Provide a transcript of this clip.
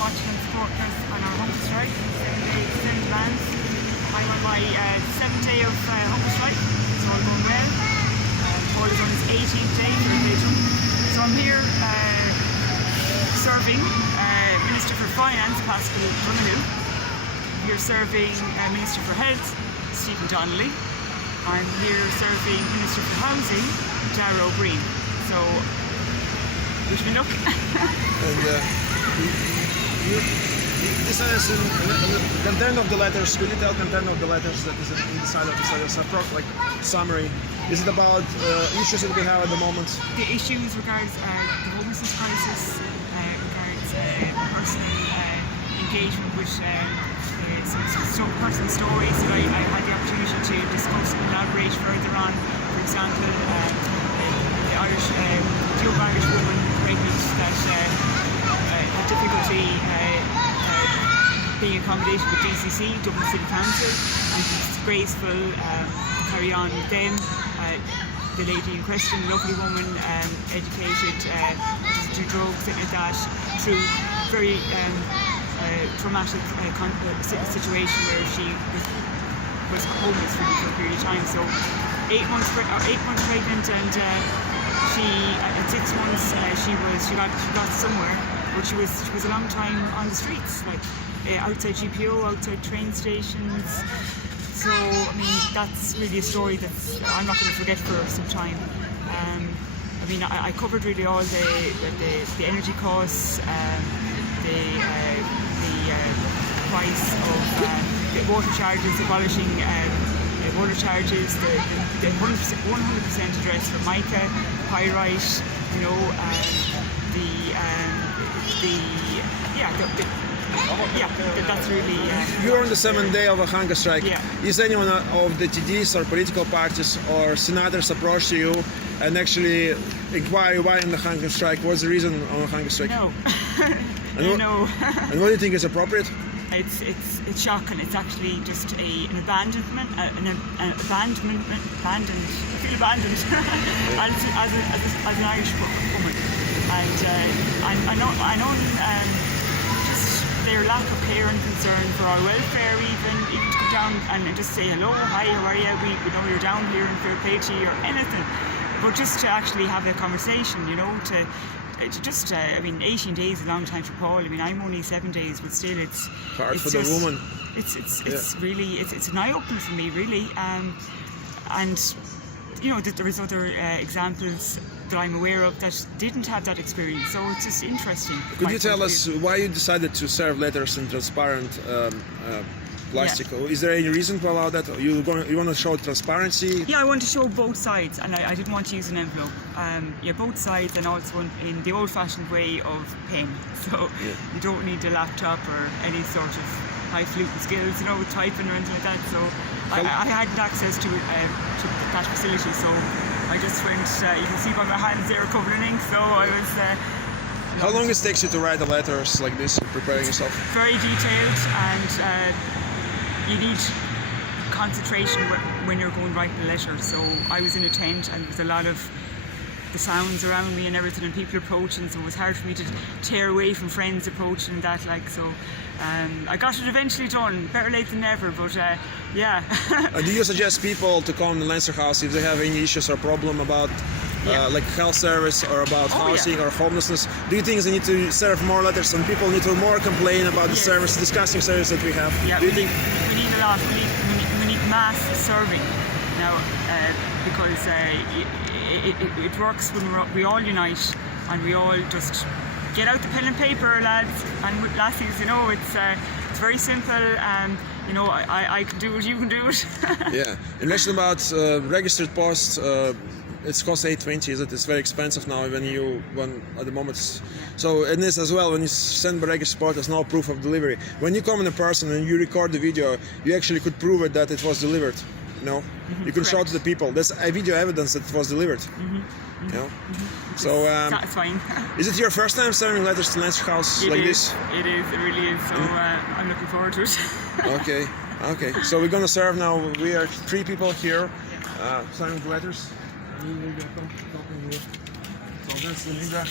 watching and supporting us on our hunger strike, 7-day extended demands. I'm on my 7th day of hunger strike. It's all going well. Paul is on his 18th day for religion. So I'm here serving Minister for Finance, Pascal Donoghue. I'm here serving Minister for Health, Stephen Donnelly. I'm here serving Minister for Housing, Darragh O'Brien. So, wish me luck. And this is the content of the letters. Could you tell content of the letters that is inside of this letters? Like summary. Is it about issues that we have at the moment? The issues regards the homelessness crisis, regards personal engagement with some personal stories that I had the opportunity to discuss and elaborate further on. For example, the young Irish woman pregnant that had difficulty being accommodated with DCC, Dublin City Council, and it's disgraceful to carry on with them. The lady in question, lovely woman, educated, to drugs, things like that, through very traumatic situation where she was homeless for a period of time. So 8 months pregnant, and she at 6 months she got somewhere, but she was a long time on the streets, like outside GPO, outside train stations. So I mean, that's really a story that I'm not going to forget for some time. I mean, I covered really all the energy costs, the price of the water charges, abolishing water charges, the 100% address for mica, pyrite, you know, that's really. You're on the 7th day of a hunger strike. Yeah. Is anyone of the TDs or political parties or senators approached you and actually inquire why on the hunger strike? What's the reason on the hunger strike? No. No. And what do you think is appropriate? It's shocking. It's actually just an abandonment, abandoned. I feel abandoned as an Irish woman, and I know just their lack of care and concern for our welfare, even to come down and just say hello, hi, how are you? We know you're down here in fair play to you or anything, but just to actually have a conversation, you know, to just, I mean, 18 days is a long time for Paul. I mean, I'm only 7 days, but still, it's hard for just, the woman. It's really, it's an eye opener for me, really. And you know, there is other examples that I'm aware of that didn't have that experience. So it's just interesting. Could you tell us why you decided to serve letters in transparent plastic? Yeah. Is there any reason to allow that? You want to show transparency? Yeah, I want to show both sides, and I didn't want to use an envelope. Yeah, both sides, and also in the old-fashioned way of pen. So you don't need a laptop or any sort of highfalutin skills, you know, with typing or anything like that. So I hadn't access to that facility. So I just went. You can see by my hands they were covered in ink. So I was. How long it takes you to write the letters like this, preparing yourself? Very detailed, and you need concentration when you're going writing a letter. So I was in a tent, and there was a lot of the sounds around me and everything, and people approaching, so it was hard for me to tear away from friends approaching and that, like, so I got it eventually done, better late than never, but yeah. Do you suggest people to come to Leinster House if they have any issues or problem about like health service or about housing or homelessness? Do you think they need to serve more letters and people need to more complain about the service, disgusting service that we have? Yeah, do you think we need a lot, we need mass serving now, because it works when we all unite and we all just get out the pen and paper, lads and lassies, you know, it's very simple, and you know, I can do it, you can do it. Yeah, you mentioned about registered post, it's cost $8.20, is it? It's very expensive now when at the moment. So in this as well, when you send by registered post, there's no proof of delivery. When you come in person and you record the video, you actually could prove it that it was delivered. You know, you can show to the people. There's a video evidence that it was delivered. You know, so satisfying. Is it your first time sending letters to Leinster House like this? It is. It really is. So I'm looking forward to it. Okay. So we're gonna serve now. We are 3 people here, signing the letters. We will get talking here. So that's the leader.